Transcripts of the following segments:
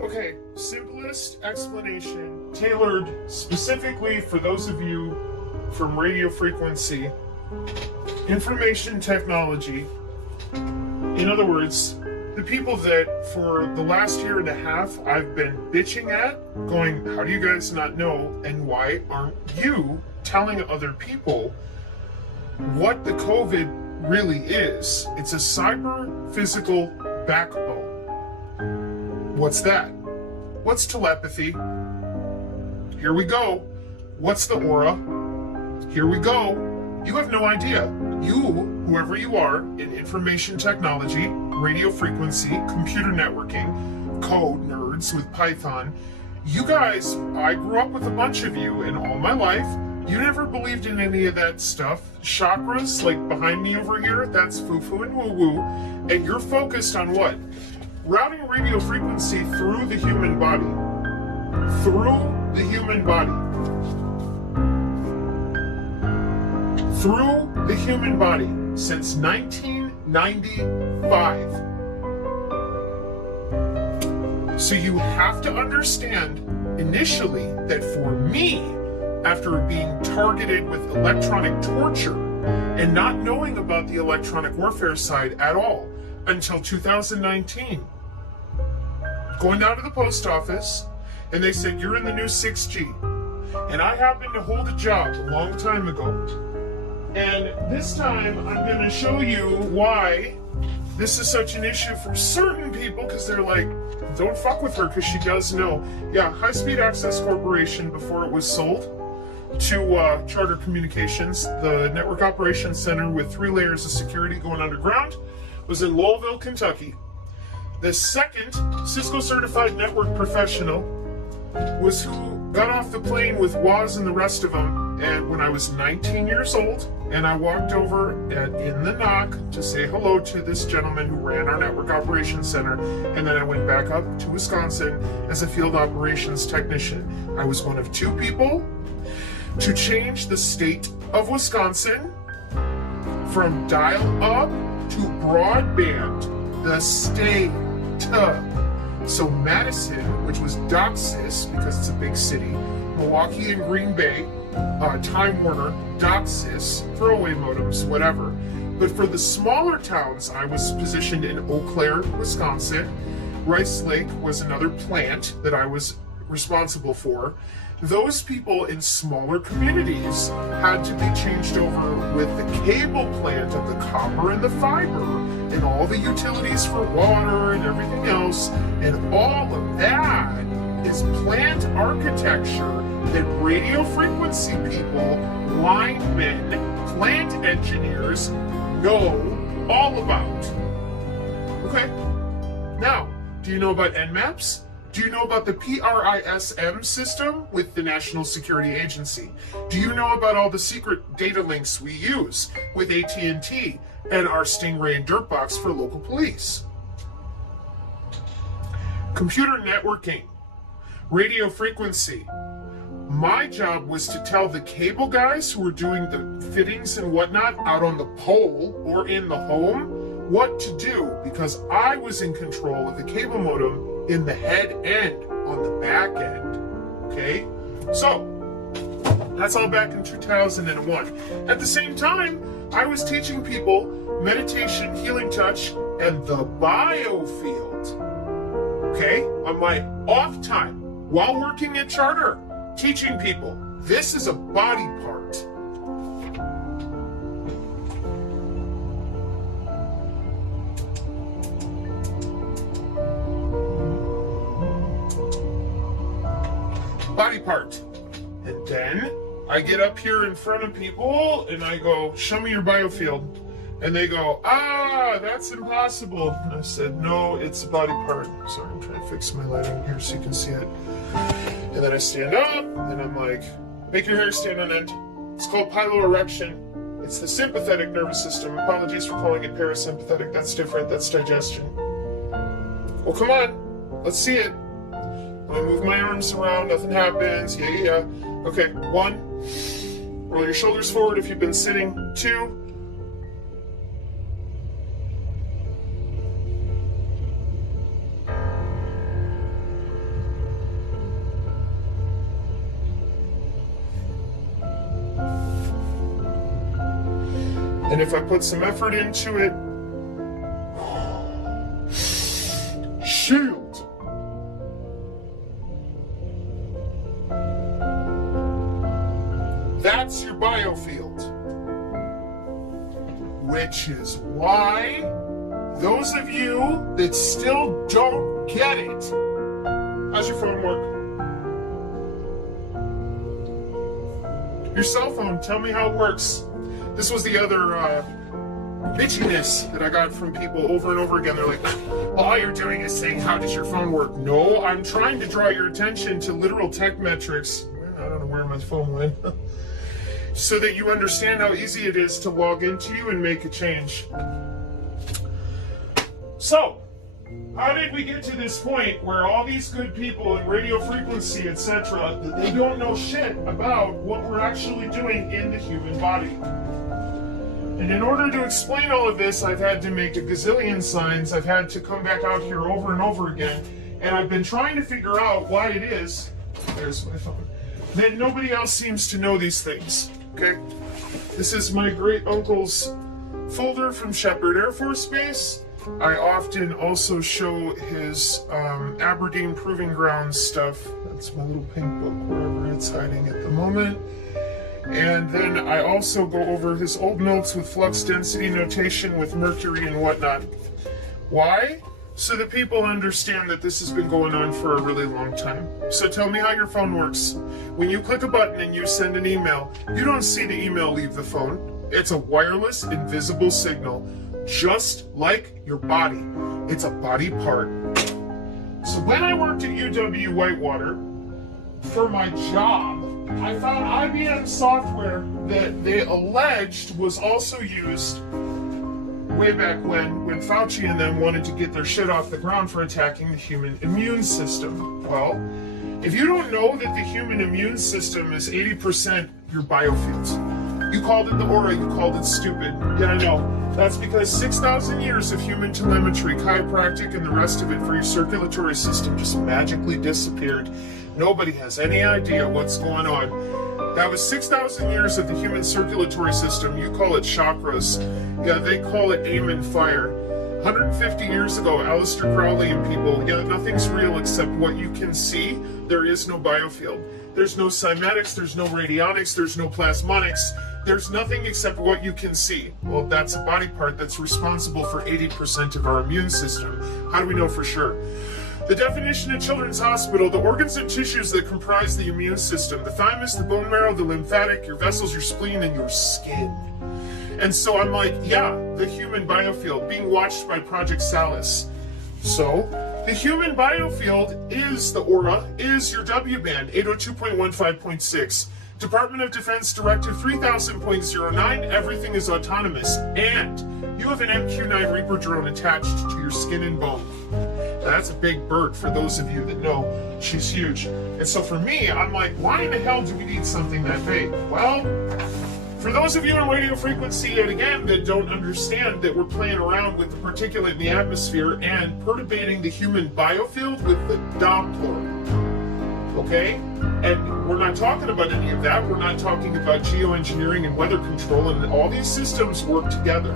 Okay, simplest explanation, tailored specifically for those of you from radio frequency, information technology. In other words, the people that for the last year and a half I've been bitching at, going, how do you guys not know, and why aren't you telling other people what the COVID really is? It's a cyber physical backbone. What's that? What's telepathy? Here we go. What's the aura? Here we go. You have no idea. You, whoever you are, in information technology, radio frequency, computer networking, code nerds with Python, you guys, I grew up with a bunch of you, and all my life, you never believed in any of that stuff. Chakras, like behind me over here, that's foo-foo and woo-woo, and you're focused on what? Routing radio frequency through the human body. Through the human body. Through the human body since 1995. So you have to understand initially that for me, after being targeted with electronic torture and not knowing about the electronic warfare side at all until 2019, going down to the post office, and they said, you're in the new 6G. And I happened to hold a job a long time ago. And this time, I'm going to show you why this is such an issue for certain people, because they're like, don't fuck with her, because she does know. Yeah, High Speed Access Corporation, before it was sold to Charter Communications, the Network Operations Center with 3 layers of security going underground, was in Louisville, Kentucky. The second Cisco certified network professional was who got off the plane with Woz and the rest of them. And when I was 19 years old, and I walked over in the knock to say hello to this gentleman who ran our network operations center, and then I went back up to Wisconsin as a field operations technician. I was one of 2 people to change the state of Wisconsin from dial-up to broadband, the state. So Madison, which was DOCSIS because it's a big city, Milwaukee and Green Bay, Time Warner, DOCSIS, throwaway modems, whatever. But for the smaller towns, I was positioned in Eau Claire, Wisconsin. Rice Lake was another plant that I was responsible for. Those people in smaller communities had to be changed over with the cable plant of the copper and the fiber and all the utilities for water and everything else. And all of that is plant architecture that radio frequency people, linemen, plant engineers know all about. Okay, now, do you know about NMAPs? Do you know about the PRISM system with the National Security Agency? Do you know about all the secret data links we use with AT&T and our Stingray and Dirtbox for local police? Computer networking, radio frequency. My job was to tell the cable guys who were doing the fittings and whatnot out on the pole or in the home what to do, because I was in control of the cable modem in the head end on the back end. Okay? So, that's all back in 2001. At the same time, I was teaching people meditation, healing touch, and the biofield. Okay? On my off time, while working at Charter, teaching people. This is a body part. Body part. And then I get up here in front of people and I go, show me your biofield. And they go, that's impossible. And I said, no, it's a body part. Sorry, I'm trying to fix my lighting here so you can see it. And then I stand up and I'm like, make your hair stand on end. It's called piloerection. It's the sympathetic nervous system. Apologies for calling it parasympathetic. That's different. That's digestion. Well, come on. Let's see it. I move my arms around, nothing happens. Yeah. Okay, 1. Roll your shoulders forward if you've been sitting. 2. And if I put some effort into it, shield. That's your biofield. Which is why those of you that still don't get it, how's your phone work? Your cell phone, tell me how it works. This was the other bitchiness that I got from people over and over again. They're like, all you're doing is saying, how does your phone work? No, I'm trying to draw your attention to literal tech metrics. I don't know where my phone went. So that you understand how easy it is to log into you and make a change. So, how did we get to this point where all these good people in radio frequency, etc., that they don't know shit about what we're actually doing in the human body? And in order to explain all of this, I've had to make a gazillion signs. I've had to come back out here over and over again. And I've been trying to figure out why it is, there's my phone, that nobody else seems to know these things. Okay? This is my great uncle's folder from Shepherd Air Force Base. I often also show his Aberdeen Proving Grounds stuff. That's my little pink book, wherever it's hiding at the moment. And then I also go over his old notes with flux density notation with mercury and whatnot. Why? So that people understand that this has been going on for a really long time. So tell me how your phone works. When you click a button and you send an email, you don't see the email leave the phone. It's a wireless, invisible signal, just like your body. It's a body part. So when I worked at UW Whitewater, for my job, I found IBM software that they alleged was also used way back when Fauci and them wanted to get their shit off the ground for attacking the human immune system. Well, if you don't know that the human immune system is 80% your biofields, you called it the aura, you called it stupid. Yeah, I know. That's because 6,000 years of human telemetry, chiropractic, and the rest of it for your circulatory system just magically disappeared. Nobody has any idea what's going on. That was 6,000 years of the human circulatory system. You call it chakras. Yeah, they call it aim and fire. 150 years ago, Aleister Crowley and people, yeah, nothing's real except what you can see. There is no biofield. There's no cymatics, there's no radionics, there's no plasmonics. There's nothing except what you can see. Well, that's a body part that's responsible for 80% of our immune system. How do we know for sure? The definition of Children's Hospital, the organs and tissues that comprise the immune system, the thymus, the bone marrow, the lymphatic, your vessels, your spleen, and your skin. And so I'm like, yeah, the human biofield being watched by Project Salus. So the human biofield is the aura, is your W band, 802.15.6. Department of Defense Directive 3000.09, everything is autonomous. And you have an MQ-9 Reaper drone attached to your skin and bone. Now, that's a big bird for those of you that know she's huge. And so for me, I'm like, why in the hell do we need something that big? Well, for those of you in radio frequency, yet again, that don't understand that we're playing around with the particulate in the atmosphere and perturbating the human biofield with the Doppler. Okay? And we're not talking about any of that. We're not talking about geoengineering and weather control, and all these systems work together.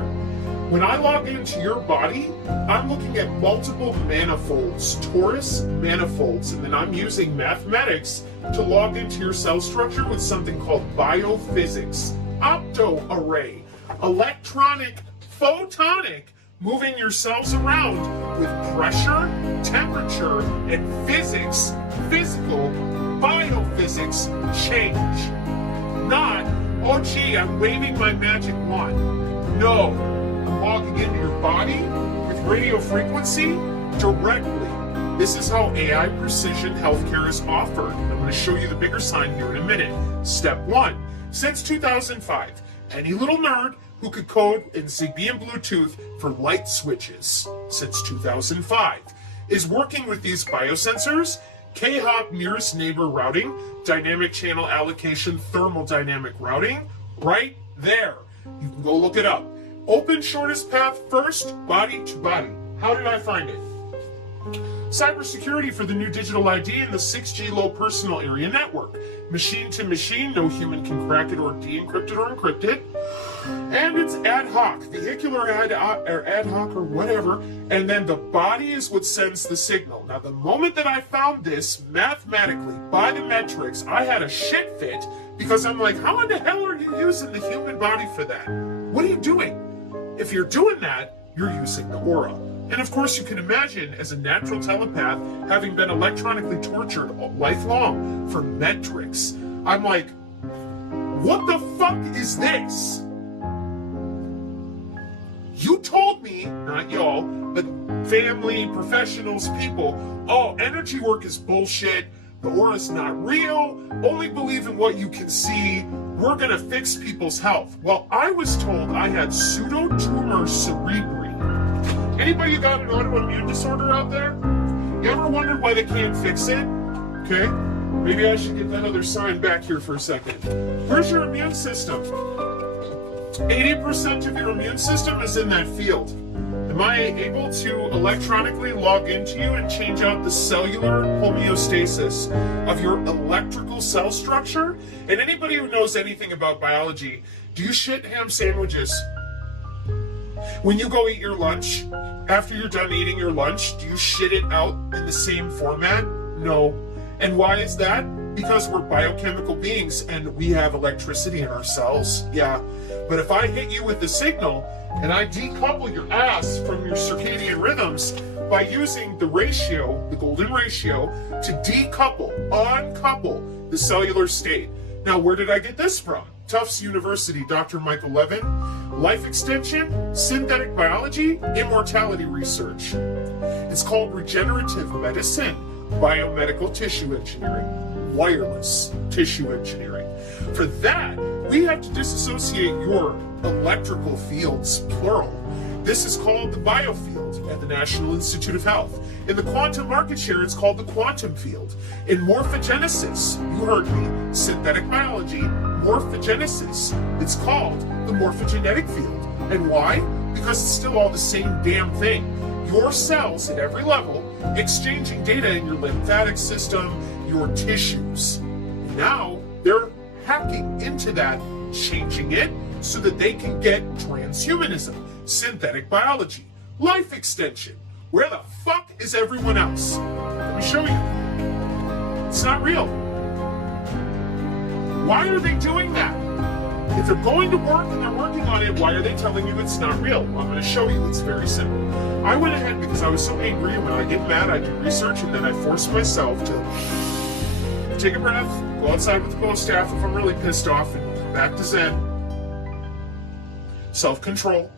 When I log into your body, I'm looking at multiple manifolds, torus manifolds, and then I'm using mathematics to log into your cell structure with something called biophysics, optoarray, electronic, photonic, moving your cells around with pressure, temperature, and physics, physical, biophysics change. Not, oh gee, I'm waving my magic wand. No, I'm logging into your body with radio frequency directly. This is how AI precision healthcare is offered. I'm going to show you the bigger sign here in a minute. Step 1. Since 2005, any little nerd who could code in Zigbee and Bluetooth for light switches since 2005 is working with these biosensors, K-hop nearest neighbor routing, dynamic channel allocation, thermodynamic routing, right there. You can go look it up. Open shortest path first, body to body. How did I find it? Cybersecurity for the new digital ID and the 6G low personal area network. Machine to machine, no human can crack it or de-encrypt it or encrypt it. And it's ad hoc, vehicular ad hoc or whatever. And then the body is what sends the signal. Now, the moment that I found this mathematically by the metrics, I had a shit fit because I'm like, how in the hell are you using the human body for that? What are you doing? If you're doing that, you're using the aura. And of course, you can imagine, as a natural telepath, having been electronically tortured lifelong for metrics, I'm like, what the fuck is this? You told me, not y'all, but family, professionals, people, oh, energy work is bullshit, the aura's not real, only believe in what you can see, we're gonna fix people's health. Well, I was told I had pseudotumor cerebri. Anybody got an autoimmune disorder out there? You ever wondered why they can't fix it? Okay, maybe I should get that other sign back here for a second. Where's your immune system? 80% of your immune system is in that field. Am I able to electronically log into you and change out the cellular homeostasis of your electrical cell structure? And anybody who knows anything about biology, do you shit ham sandwiches? When you go eat your lunch, after you're done eating your lunch, do you shit it out in the same format? No. And why is that? Because we're biochemical beings and we have electricity in our cells. Yeah. But if I hit you with the signal and I decouple your ass from your circadian rhythms by using the ratio, the golden ratio, to decouple, uncouple the cellular state. Now, where did I get this from? Tufts University, Dr. Michael Levin. Life extension, synthetic biology, immortality research. It's called regenerative medicine, biomedical tissue engineering, wireless tissue engineering. For that, we have to disassociate your electrical fields, plural. This is called the biofield at the National Institute of Health. In the quantum market share, it's called the quantum field. In morphogenesis, you heard me, synthetic biology, morphogenesis, it's called the morphogenetic field. And why? Because it's still all the same damn thing. Your cells at every level exchanging data in your lymphatic system, your tissues. Now they're hacking into that, changing it so that they can get transhumanism, synthetic biology, life extension. Where the fuck is everyone else? Let me show you. It's not real. Why are they doing that? If they're going to work and they're working on it, why are they telling you it's not real? Well, I'm going to show you. It's very simple. I went ahead because I was so angry, and when I get mad, I do research, and then I force myself to take a breath, go outside with the bow staff if I'm really pissed off, and come back to Zen. Self-control.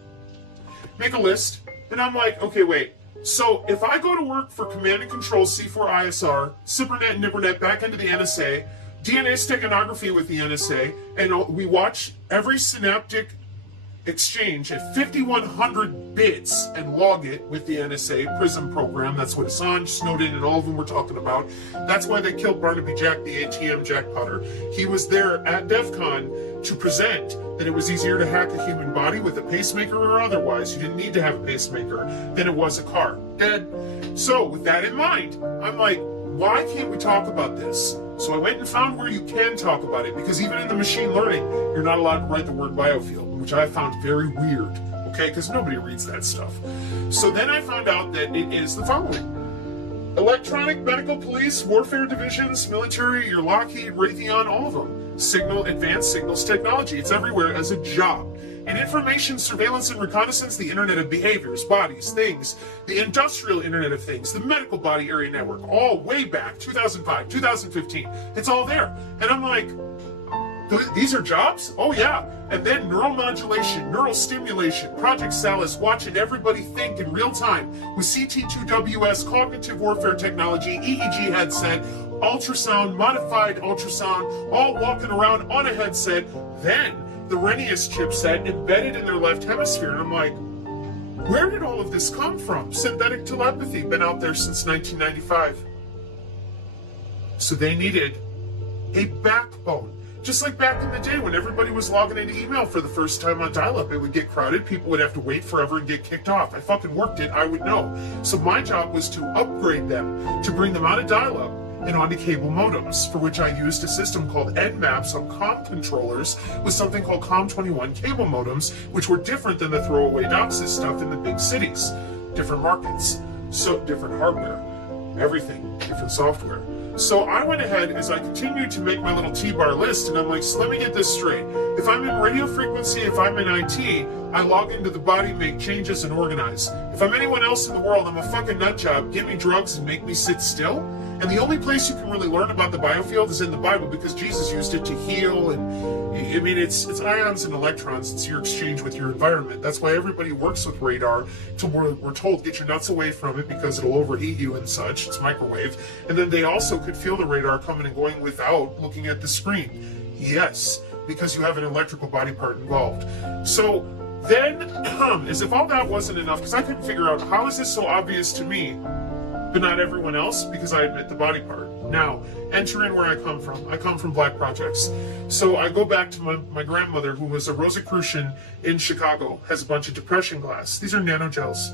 Make a list. And I'm like, okay, wait. So if I go to work for Command and Control C4ISR, Cybernet and Nibbernet back into the NSA, DNA steganography with the NSA, and we watch every synaptic exchange at 5100 bits and log it with the NSA PRISM program. That's what Assange, Snowden, and all of them were talking about. That's why they killed Barnaby Jack, the ATM jackpotter. He was there at DEF CON to present that it was easier to hack a human body with a pacemaker or otherwise. You didn't need to have a pacemaker than it was a car. Dead. So with that in mind, I'm like, why can't we talk about this? So I went and found where you can talk about it, because even in the machine learning, you're not allowed to write the word biofield, which I found very weird, okay, because nobody reads that stuff. So then I found out that it is the following. Electronic, medical, police, warfare divisions, military, your Lockheed, Raytheon, all of them. Signal, advanced signals technology. It's everywhere as a job. In information, surveillance, and reconnaissance, the Internet of Behaviors, Bodies, Things, the Industrial Internet of Things, the Medical Body Area Network, all way back, 2005, 2015. It's all there. And I'm like, these are jobs? Oh yeah. And then neuromodulation, neural stimulation, Project Salus, watching everybody think in real time with CT2WS, cognitive warfare technology, EEG headset, ultrasound, modified ultrasound, all walking around on a headset. Then the Renius chipset embedded in their left hemisphere. And I'm like, where did all of this come from? Synthetic telepathy, been out there since 1995. So they needed a backbone. Just like back in the day when everybody was logging into email for the first time on dial-up, it would get crowded, people would have to wait forever and get kicked off. I fucking worked it, I would know. So my job was to upgrade them, to bring them out of dial-up and onto cable modems, for which I used a system called NMAPs on COM controllers with something called COM21 cable modems, which were different than the throwaway DOCSIS stuff in the big cities. Different markets, so different hardware, everything, different software. So I went ahead as I continued to make my little T-bar list, and I'm like, so let me get this straight. If I'm in radio frequency, if I'm in IT, I log into the body, make changes, and organize. If I'm anyone else in the world, I'm a fucking nut job. Give me drugs and make me sit still. And the only place you can really learn about the biofield is in the Bible, because Jesus used it to heal, and I mean, it's ions and electrons. It's your exchange with your environment. That's why everybody works with radar. We're told, get your nuts away from it because it'll overheat you and such. It's microwave. And then they also could feel the radar coming and going without looking at the screen. Yes, because you have an electrical body part involved. So then, as if all that wasn't enough, because I couldn't figure out how is this so obvious to me, but not everyone else, because I admit the body part. Now, enter in where I come from. I come from Black projects. So I go back to my grandmother, who was a Rosicrucian in Chicago, has a bunch of depression glass. These are nanolipids.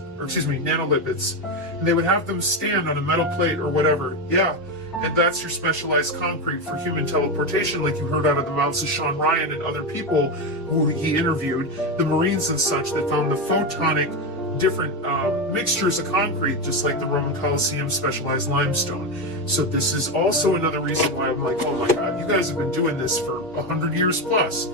And they would have them stand on a metal plate or whatever. Yeah, and that's your specialized concrete for human teleportation, like you heard out of the mouths of Sean Ryan and other people who he interviewed, the Marines and such, that found the photonic different mixtures of concrete, just like the Roman Colosseum specialized limestone. So this is also another reason why I'm like, oh my God, you guys have been doing this for 100 years plus.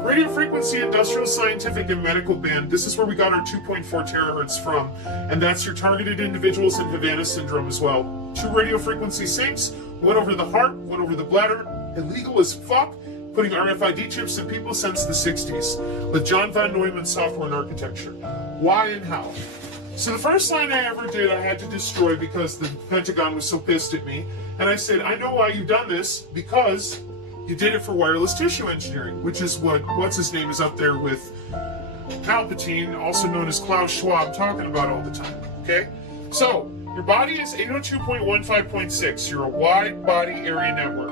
Radio frequency, industrial, scientific, and medical band. This is where we got our 2.4 terahertz from, and that's your targeted individuals and Havana syndrome as well. 2 radio frequency sinks, one over the heart, one over the bladder. Illegal as fuck, putting RFID chips in people since the 60s, with John von Neumann software and architecture. Why and how? So the first line I ever did, I had to destroy because the Pentagon was so pissed at me. And I said, I know why you've done this, because you did it for wireless tissue engineering, which is what's his name is up there with Palpatine, also known as Klaus Schwab, talking about all the time. Okay? So, your body is 802.15.6. You're a wide body area network.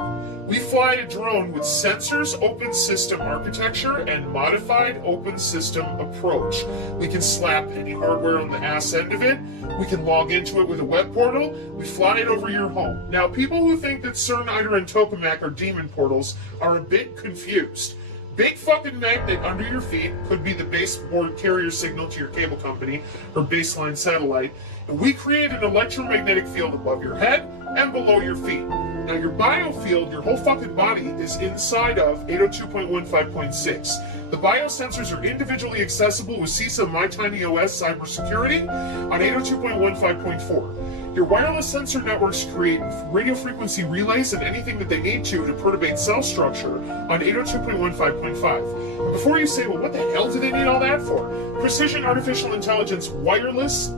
We fly a drone with sensors, open system architecture, and modified open system approach. We can slap any hardware on the ass end of it. We can log into it with a web portal. We fly it over your home. Now, people who think that CERN, ITER, and Tokamak are demon portals are a bit confused. Big fucking magnet under your feet could be the baseboard carrier signal to your cable company or baseline satellite. And we create an electromagnetic field above your head and below your feet. Now your biofield, your whole fucking body, is inside of 802.15.6. The biosensors are individually accessible with CISA MyTinyOS cybersecurity on 802.15.4. Your wireless sensor networks create radio frequency relays and anything that they need to perturbate cell structure on 802.15.5. And before you say, well, what the hell do they need all that for? Precision artificial intelligence wireless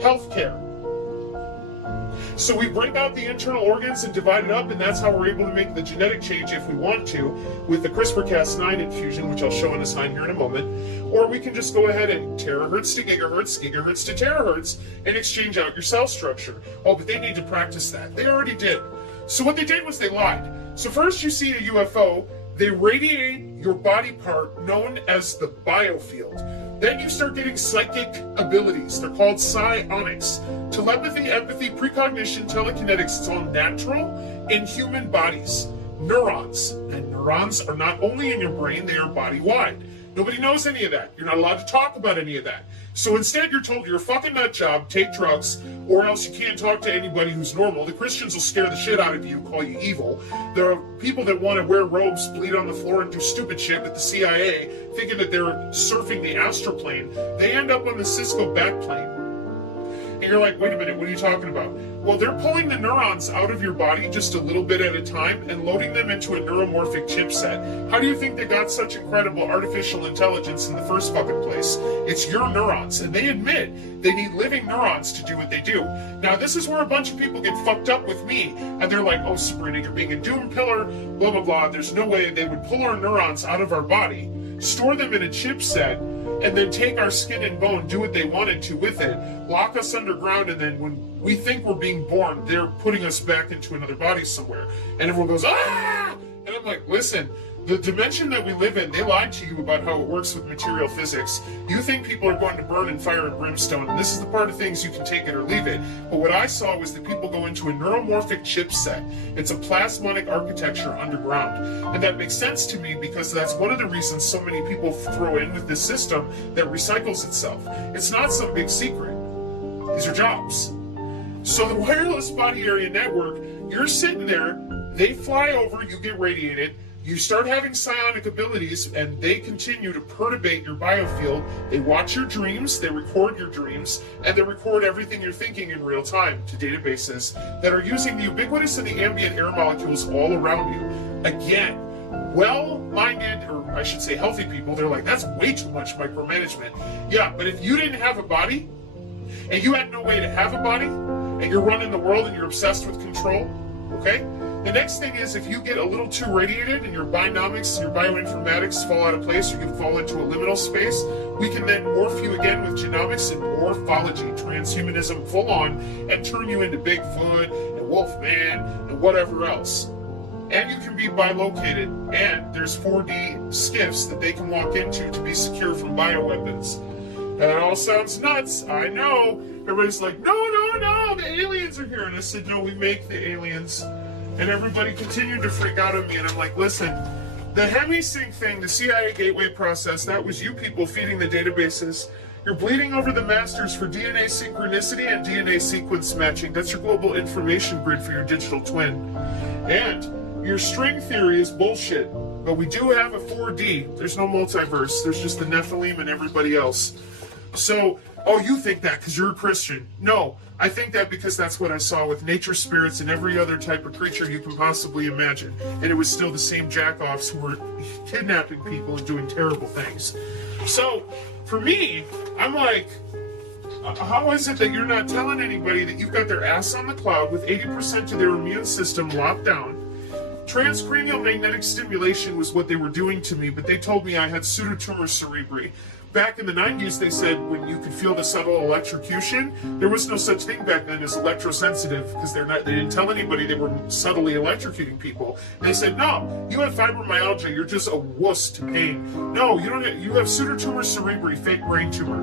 healthcare. So we break out the internal organs and divide it up, and that's how we're able to make the genetic change if we want to with the CRISPR-Cas9 infusion, which I'll show in a sign here in a moment. Or we can just go ahead and terahertz to gigahertz, gigahertz to terahertz, and exchange out your cell structure. Oh, but they need to practice that. They already did. So what they did was they lied. So first you see a UFO, they radiate your body part known as the biofield. Then you start getting psychic abilities. They're called psionics. Telepathy, empathy, precognition, telekinetics. It's all natural in human bodies. Neurons. And neurons are not only in your brain, they are body-wide. Nobody knows any of that. You're not allowed to talk about any of that. So instead you're told you're a fucking nut job, take drugs, or else you can't talk to anybody who's normal. The Christians will scare the shit out of you, call you evil. There are people that want to wear robes, bleed on the floor, and do stupid shit with the CIA, thinking that they're surfing the astral plane. They end up on the Cisco backplane. And you're like, wait a minute, what are you talking about? Well, they're pulling the neurons out of your body just a little bit at a time and loading them into a neuromorphic chipset. How do you think they got such incredible artificial intelligence in the first fucking place? It's your neurons, and they admit they need living neurons to do what they do. Now, this is where a bunch of people get fucked up with me, and they're like, oh, Sabrina, you're being a doom pillar, blah, blah, blah. There's no way they would pull our neurons out of our body, store them in a chipset, and then take our skin and bone, do what they wanted to with it, lock us underground, and then when we think we're being born, they're putting us back into another body somewhere. And everyone goes, ah! And I'm I'm like, listen, the dimension that we live in, they lied to you about how it works with material physics. You think people are going to burn in fire and brimstone, and this is the part of things you can take it or leave it. But what I saw was that people go into a neuromorphic chipset. It's a plasmonic architecture underground. And that makes sense to me because that's one of the reasons so many people throw in with this system that recycles itself. It's not some big secret. These are jobs. So the wireless body area network, you're sitting there, they fly over, you get radiated, you start having psionic abilities, and they continue to perturbate your biofield. They watch your dreams, they record your dreams, and they record everything you're thinking in real time to databases that are using the ubiquitous and the ambient air molecules all around you. Again, well-minded, or I should say healthy people, they're like, that's way too much micromanagement. Yeah, but if you didn't have a body, and you had no way to have a body, and you're running the world and you're obsessed with control, okay? The next thing is if you get a little too radiated and your bionomics, your bioinformatics fall out of place, you can fall into a liminal space, we can then morph you again with genomics and morphology, transhumanism full on, and turn you into Bigfoot and Wolfman and whatever else. And you can be bilocated, and there's 4D skiffs that they can walk into to be secure from bioweapons. That all sounds nuts, I know. Everybody's like, no, the aliens are here. And I said, no, we make the aliens. And everybody continued to freak out on me, and I'm like, listen, the HemiSync thing, the CIA gateway process, that was you people feeding the databases. You're bleeding over the masters for DNA synchronicity and DNA sequence matching. That's your global information grid for your digital twin. And your string theory is bullshit, but we do have a 4D. There's no multiverse. There's just the Nephilim and everybody else. So, oh, you think that because you're a Christian. No, I think that because that's what I saw with nature spirits and every other type of creature you can possibly imagine. And it was still the same jack-offs who were kidnapping people and doing terrible things. So, for me, I'm like, how is it that you're not telling anybody that you've got their ass on the cloud with 80% of their immune system locked down? Transcranial magnetic stimulation was what they were doing to me, but they told me I had pseudotumor cerebri. Back in the 90s, they said when you could feel the subtle electrocution, there was no such thing back then as electrosensitive because they didn't tell anybody they were subtly electrocuting people. And they said, no, you have fibromyalgia, you're just a wuss to pain. No, you don't. You have pseudotumor cerebri, fake brain tumor.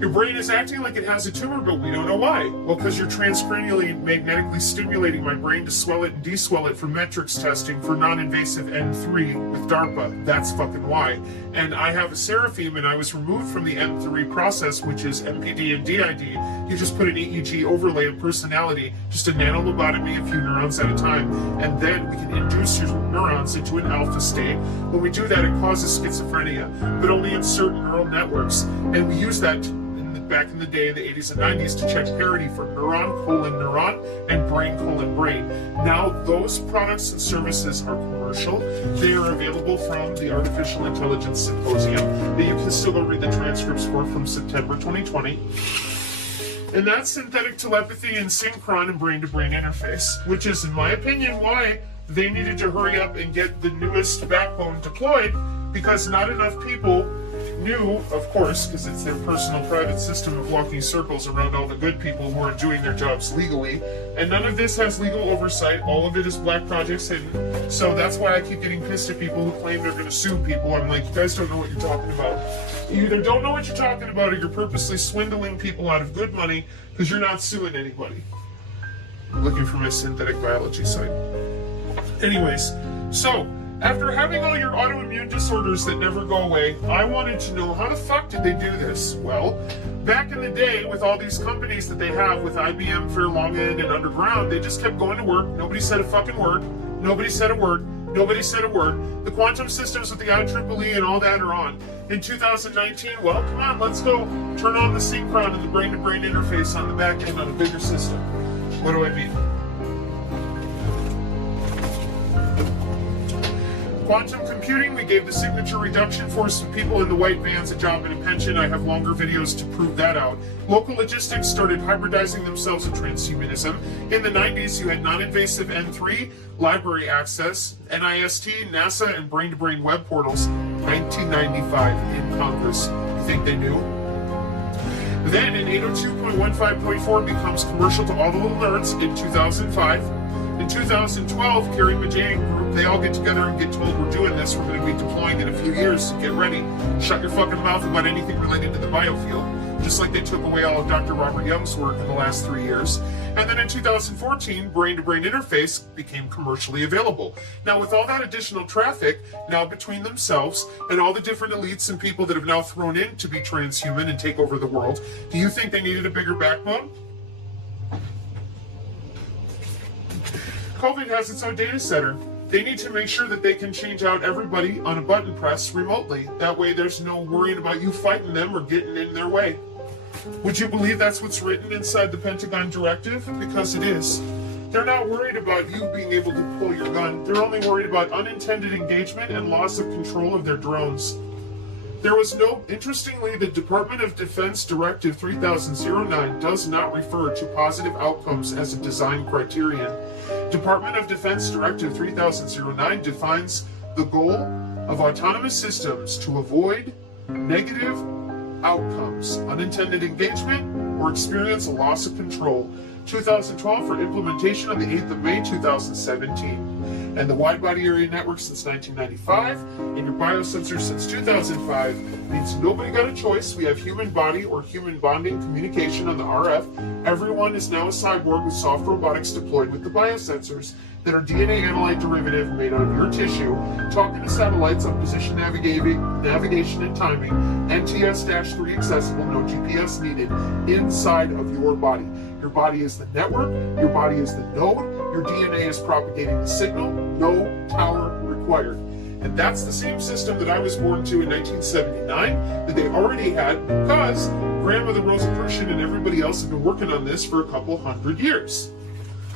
Your brain is acting like it has a tumor, but we don't know why. Well, because you're transcranially magnetically stimulating my brain to swell it and deswell it for metrics testing for non-invasive N3 with DARPA. That's fucking why. And I have a seraphim, and I was removed from the N3 process, which is MPD and DID. You just put an EEG overlay of personality, just a nanolobotomy a few neurons at a time, and then we can induce your neurons into an alpha state. When we do that, it causes schizophrenia, but only in certain neural networks. And we use that back in the day, the 80s and 90s, to check parity for neuron and brain. Now those products and services are commercial. They are available from the Artificial Intelligence Symposium that you can still go read the transcripts for from September 2020. And that's synthetic telepathy and synchron and brain-to-brain interface, which is, in my opinion, why they needed to hurry up and get the newest backbone deployed, because not enough people knew, of course, because it's their personal private system of walking circles around all the good people who aren't doing their jobs legally, and none of this has legal oversight. All of it is black projects hidden. So that's why I keep getting pissed at people who claim they're going to sue people. I'm like, you guys don't know what you're talking about. You either don't know what you're talking about, or you're purposely swindling people out of good money because you're not suing anybody. I'm looking for my synthetic biology site. Anyways, so after having all your autoimmune disorders that never go away, I wanted to know, how the fuck did they do this? Well, back in the day, with all these companies that they have with IBM, Fair Long End, and Underground, they just kept going to work. Nobody said a fucking word. Nobody said a word. Nobody said a word. The quantum systems with the IEEE and all that are on. In 2019, well, come on, let's go turn on the synchron and the brain-to-brain interface on the back end on a bigger system. What do I mean? Quantum computing, we gave the signature reduction force to people in the white vans a job and a pension. I have longer videos to prove that out. Local logistics started hybridizing themselves in transhumanism. In the 90s, you had non-invasive N3, library access, NIST, NASA, and brain-to-brain web portals. 1995 in Congress. You think they knew? Then in 802.15.4 becomes commercial to all the little nerds in 2005. In 2012, Kerry Majang group, they all get together and get told, we're doing this, we're going to be deploying in a few years, get ready. Shut your fucking mouth about anything related to the biofield. Just like they took away all of Dr. Robert Young's work in the last 3 years. And then in 2014, brain-to-brain interface became commercially available. Now, with all that additional traffic, now between themselves and all the different elites and people that have now thrown in to be transhuman and take over the world, do you think they needed a bigger backbone? COVID has its own data center. They need to make sure that they can change out everybody on a button press remotely. That way there's no worrying about you fighting them or getting in their way. Would you believe that's what's written inside the Pentagon directive? Because it is. They're not worried about you being able to pull your gun. They're only worried about unintended engagement and loss of control of their drones. There was interestingly, the Department of Defense Directive 3009 does not refer to positive outcomes as a design criterion. Department of Defense Directive 3009 defines the goal of autonomous systems to avoid negative outcomes, unintended engagement, or experience a loss of control. 2012 for implementation on the 8th of May 2017. And the wide body area network since 1995, and your biosensor since 2005 means nobody got a choice. We have human body or human bonding communication on the RF. Everyone is now a cyborg with soft robotics deployed with the biosensors that are DNA analyte derivative made out of your tissue, talking to satellites on position navigation and timing, NTS-3 accessible, no GPS needed, inside of your body. Your body is the network, your body is the node, your DNA is propagating the signal, no tower required. And that's the same system that I was born to in 1979 that they already had because Grandmother Rosicrucian and everybody else have been working on this for a couple hundred years.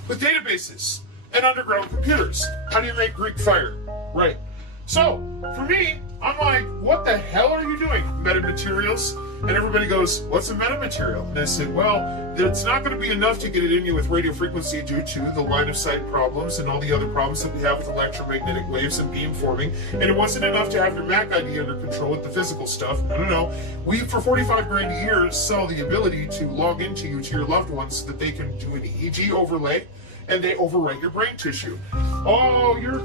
With databases and underground computers, how do you make Greek fire? Right. So, for me, I'm like, what the hell are you doing? Metamaterials? And everybody goes, what's a metamaterial? And I said, well, it's not going to be enough to get it in you with radio frequency due to the line of sight problems and all the other problems that we have with electromagnetic waves and beamforming. And it wasn't enough to have your Mac ID under control with the physical stuff. No. We, for 45 grand a year, sell the ability to log into you to your loved ones so that they can do an EEG overlay and they overwrite your brain tissue. Oh, you're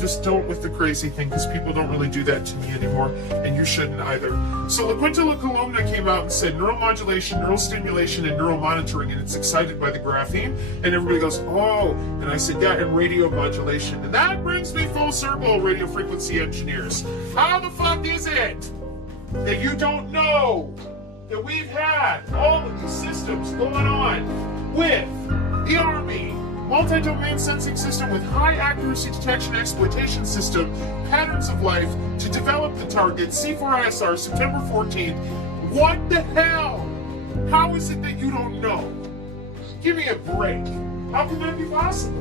just don't with the crazy thing, because people don't really do that to me anymore, and you shouldn't either. So La Quinta La Columna came out and said neuromodulation, neurostimulation, and neuromonitoring, and it's excited by the graphene, and everybody goes, oh, and I said, yeah, and radio modulation. And that brings me full circle, radio frequency engineers. How the fuck is it that you don't know that we've had all of these systems going on with the Army, multi-domain sensing system with high accuracy detection exploitation system, patterns of life to develop the target, C4ISR, September 14th. What the hell? How is it that you don't know? Give me a break. How can that be possible?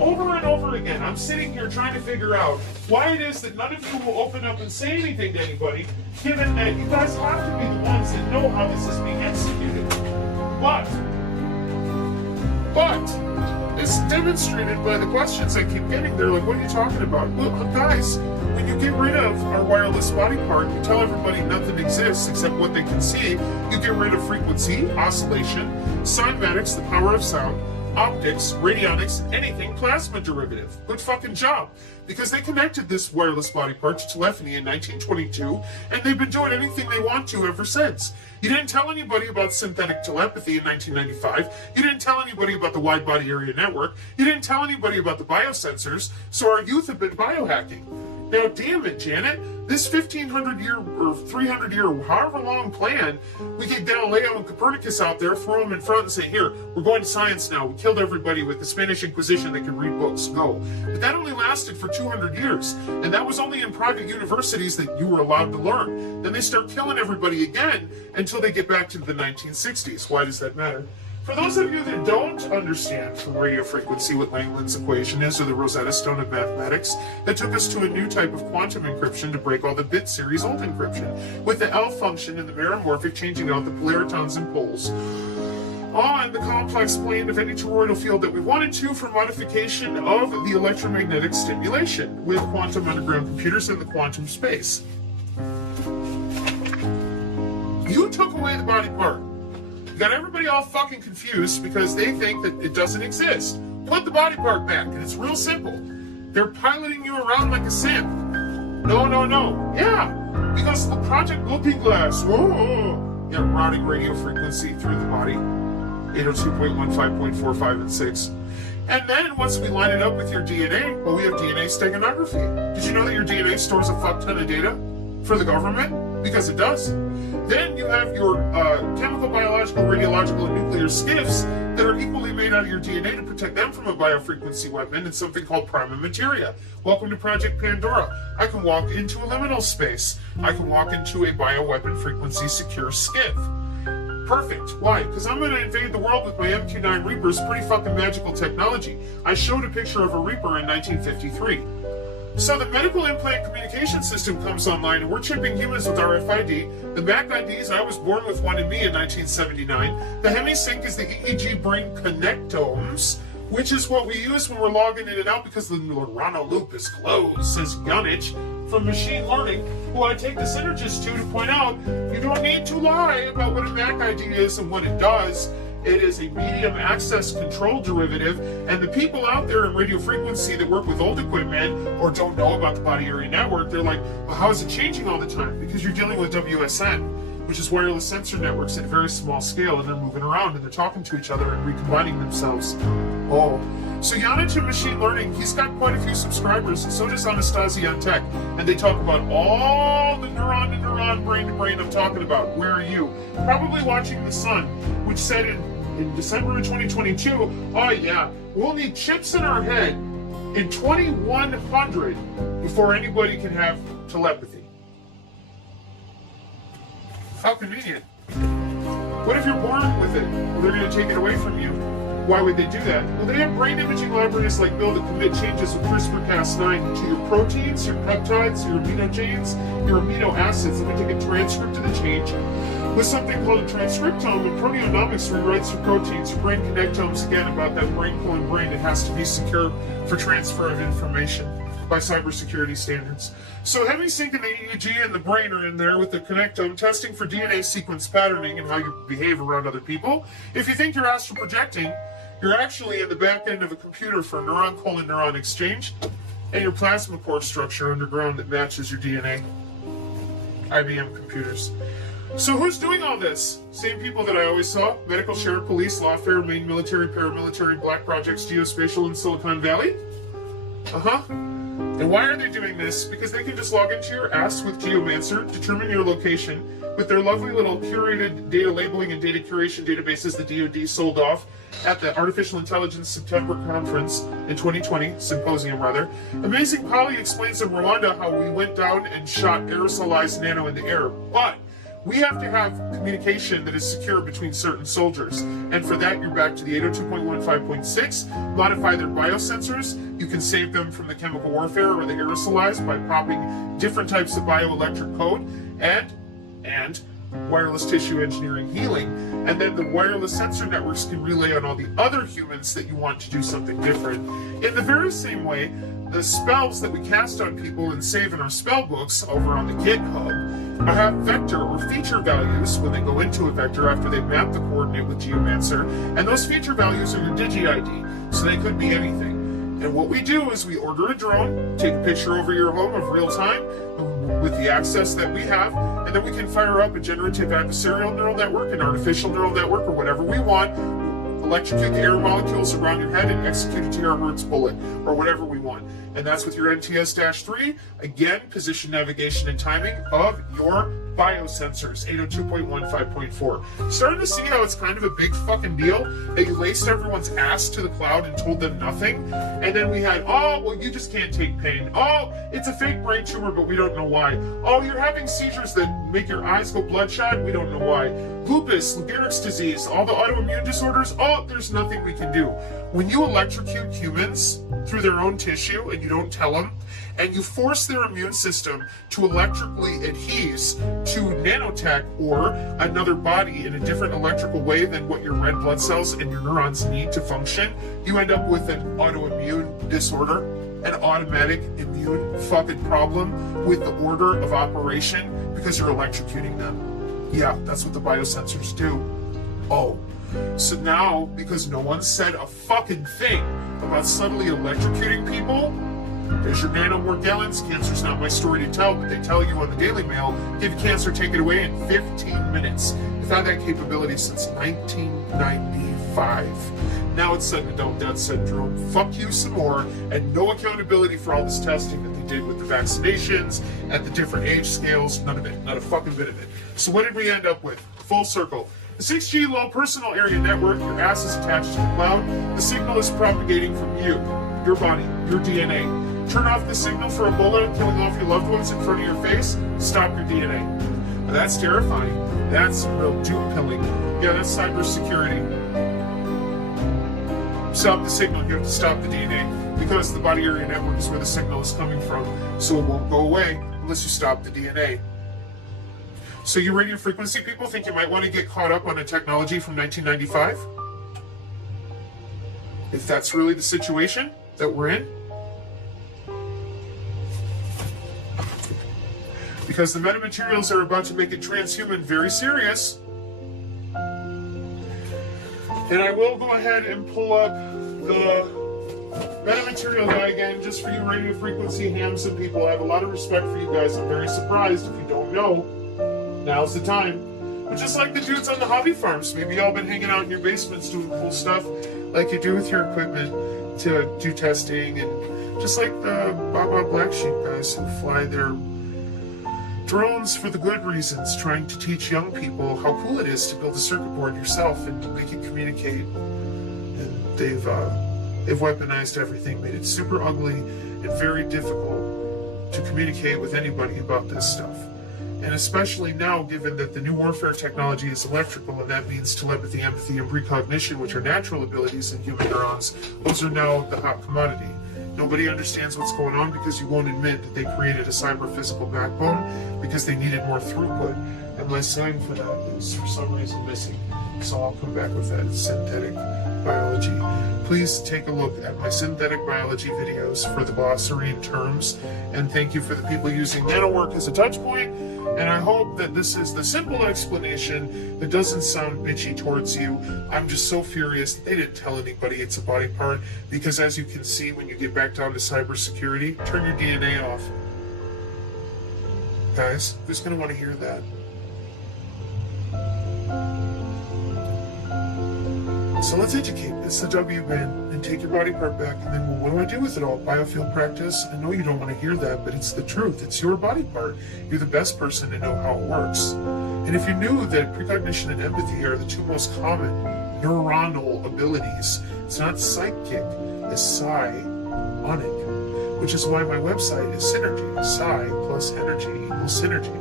Over and over again, I'm sitting here trying to figure out why it is that none of you will open up and say anything to anybody, given that you guys have to be the ones that know how this is being executed. But it's demonstrated by the questions I keep getting. They're like, what are you talking about? Well, guys, when you get rid of our wireless body part, you tell everybody nothing exists except what they can see. You get rid of frequency, oscillation, cymatics, the power of sound, optics, radionics, anything plasma derivative. Good fucking job. Because they connected this wireless body part to telephony in 1922, and they've been doing anything they want to ever since. You didn't tell anybody about synthetic telepathy in 1995. You didn't tell anybody about the wide body area network. You didn't tell anybody about the biosensors, so our youth have been biohacking. Now, damn it, Janet, this 1,500 year or 300 year, however long plan, we get Galileo and Copernicus out there, throw them in front and say, here, we're going to science now. We killed everybody with the Spanish Inquisition that could read books, go. But that only lasted for 200 years. And that was only in private universities that you were allowed to learn. Then they start killing everybody again until they get back to the 1960s. Why does that matter? For those of you that don't understand from radio frequency what Langland's equation is, or the Rosetta Stone of mathematics, that took us to a new type of quantum encryption to break all the bit series old encryption, with the L function and the meromorphic changing out the polaritons and poles on the complex plane of any toroidal field that we wanted to for modification of the electromagnetic stimulation with quantum underground computers in the quantum space. You took away the body part. Got everybody all fucking confused because they think that it doesn't exist. put the body part back. And it's real simple. They're piloting you around like a simp. No. Yeah, because the Project Looking Glass. Yeah, routing radio frequency through the body. 802.15.45 and 6. And then once we line it up with your DNA, well, we have DNA steganography. Did you know that your DNA stores a fuck ton of data for the government? Because it does. Then you have your chemical, biological, radiological, and nuclear skiffs that are equally made out of your DNA to protect them from a biofrequency weapon. It's something called prima materia. Welcome to Project Pandora. I can walk into a liminal space. I can walk into a bioweapon frequency secure skiff. Perfect. Why? Because I'm going to invade the world with my MQ-9 Reapers, pretty fucking magical technology. I showed a picture of a Reaper in 1953. So the medical implant communication system comes online, and we're chipping humans with RFID. The MAC IDs, I was born with one in me in 1979. The HemiSync is the EEG brain connectomes, which is what we use when we're logging in and out because the neuronal loop is closed, says Yonich from machine learning, who I take the synergist to point out you don't need to lie about what a MAC ID is and what it does. It is a medium access control derivative, and the people out there in radio frequency that work with old equipment or don't know about the body area network, they're like, well, how is it changing all the time? Because you're dealing with WSN, which is wireless sensor networks at a very small scale, and they're moving around and they're talking to each other and recombining themselves. So Yonich in machine learning, he's got quite a few subscribers, and so does Anastasia on tech, and they talk about all the neuron to neuron, brain to brain I'm talking about. Where are you? Probably watching The Sun, which said in December of 2022, oh yeah, we'll need chips in our head in 2100 before anybody can have telepathy. How convenient. What if you're born with it? Well, they're going to take it away from you. Why would they do that? Well, they have brain imaging libraries like Bill that commit changes with CRISPR-Cas9 to your proteins, your peptides, your amino chains, your amino acids. Let me take a transcript of the change with something called a transcriptome, and proteomics rewrites your proteins, your brain connectomes, again, about that brain pulling brain. It has to be secure for transfer of information by cybersecurity standards. So HemiSync and the EEG and the brain are in there with the connectome, testing for DNA sequence patterning and how you behave around other people. If you think you're astral projecting, you're actually in the back end of a computer for neuron-colon-neuron exchange and your plasma core structure underground that matches your DNA. IBM computers. So who's doing all this? Same people that I always saw: medical, sheriff, police, lawfare, Maine military, paramilitary, black projects, geospatial, and Silicon Valley? And why are they doing this? Because they can just log into your ass with Geomancer, determine your location with their lovely little curated data labeling and data curation databases the DoD sold off at the Artificial Intelligence September conference in 2020, symposium rather. Amazing Polly explains in Rwanda how we went down and shot aerosolized nano in the air, but we have to have communication that is secure between certain soldiers. And for that, you're back to the 802.15.6, modify their biosensors. You can save them from the chemical warfare or the aerosolized by popping different types of bioelectric code and wireless tissue engineering healing. And then the wireless sensor networks can relay on all the other humans that you want to do something different. In the very same way, the spells that we cast on people and save in our spell books over on the GitHub have vector or feature values when they go into a vector after they've mapped the coordinate with Geomancer, and those feature values are your Digi-ID, so they could be anything. And what we do is we order a drone, take a picture over your home of real time with the access that we have, and then we can fire up a generative adversarial neural network, an artificial neural network, or whatever we want, electrocute the air molecules around your head and execute a terahertz bullet, or whatever we want. And that's with your NTS-3, again, position, navigation, and timing of your biosensors, 802.15.4. Starting to see how it's kind of a big fucking deal that you laced everyone's ass to the cloud and told them nothing. And then we had, oh, well, you just can't take pain. Oh, it's a fake brain tumor, but we don't know why. Oh, you're having seizures that make your eyes go bloodshot. We don't know why. Lupus, Lou Gehrig's disease, all the autoimmune disorders. Oh, there's nothing we can do. When you electrocute humans through their own tissue and you don't tell them, and you force their immune system to electrically adhese to nanotech or another body in a different electrical way than what your red blood cells and your neurons need to function, you end up with an autoimmune disorder, an automatic immune fucking problem with the order of operation because you're electrocuting them. Yeah, that's what the biosensors do. Oh, so now, because no one said a fucking thing about subtly electrocuting people, there's your nanomorgellons. Cancer's not my story to tell, but they tell you on the Daily Mail, give cancer, take it away in 15 minutes. They've had that capability since 1995. Now it's sudden adult death syndrome. Fuck you some more, and no accountability for all this testing that they did with the vaccinations at the different age scales. None of it. Not a fucking bit of it. So what did we end up with? Full circle. The 6G low personal area network, your ass is attached to the cloud. The signal is propagating from you, your body, your DNA. Turn off the signal for Ebola killing off your loved ones in front of your face. Stop your DNA. Now that's terrifying. That's real doom pilling. Yeah, that's cybersecurity. Stop the signal. You have to stop the DNA because the body area network is where the signal is coming from. So it won't go away unless you stop the DNA. So you radio frequency people think you might want to get caught up on a technology from 1995? If that's really the situation that we're in? Because the metamaterials are about to make it transhuman very serious. And I will go ahead and pull up the metamaterial guy again, just for you radio frequency hams and people. I have a lot of respect for you guys. I'm very surprised if you don't know. Now's the time. But just like the dudes on the hobby farms, maybe y'all been hanging out in your basements doing cool stuff like you do with your equipment to do testing, and just like the Baba Black Sheep guys who fly their drones for the good reasons, trying to teach young people how cool it is to build a circuit board yourself and to make it communicate. And they've weaponized everything, made it super ugly and very difficult to communicate with anybody about this stuff. And especially now, given that the new warfare technology is electrical, and that means telepathy, empathy, and precognition, which are natural abilities in human neurons, those are now the hot commodity. Nobody understands what's going on because you won't admit that they created a cyber-physical backbone because they needed more throughput. And my sign for that is for some reason missing. So I'll come back with that. It's synthetic biology. Please take a look at my synthetic biology videos for the glossary and terms. And thank you for the people using nanowork as a touch point. And I hope that this is the simple explanation that doesn't sound bitchy towards you. I'm just so furious that they didn't tell anybody it's a body part, because as you can see when you get back down to cybersecurity, turn your DNA off. Guys, who's going to want to hear that? So let's educate. It's the W band, and take your body part back. And then, well, what do I do with it all? Biofield practice? I know you don't want to hear that, but it's the truth. It's your body part. You're the best person to know how it works. And if you knew that precognition and empathy are the two most common neuronal abilities, it's not psychic, it's psionic, which is why my website is Synergy. Psi plus energy equals synergy,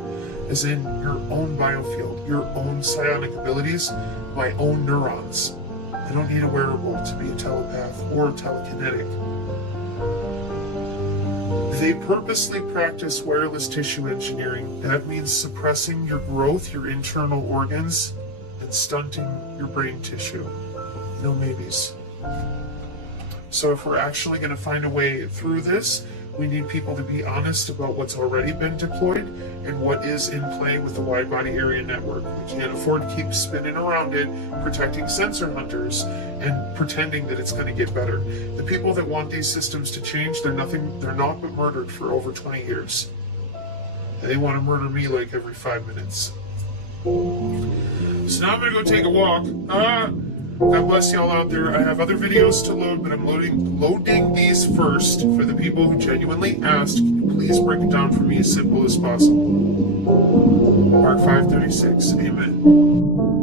as in your own biofield, your own psionic abilities, my own neurons. I don't need a wearable to be a telepath or telekinetic. They purposely practice wireless tissue engineering. That means suppressing your growth, your internal organs, and stunting your brain tissue. No maybes. So if we're actually going to find a way through this, we need people to be honest about what's already been deployed and what is in play with the wide body area network. We can't afford to keep spinning around it, protecting sensor hunters and pretending that it's going to get better. The people that want these systems to change, they're not but murdered for over 20 years. And they want to murder me like every 5 minutes. So now I'm going to go take a walk. God bless y'all out there. I have other videos to load, but I'm loading these first for the people who genuinely asked. Can you please break it down for me as simple as possible? Mark 5:36. Amen.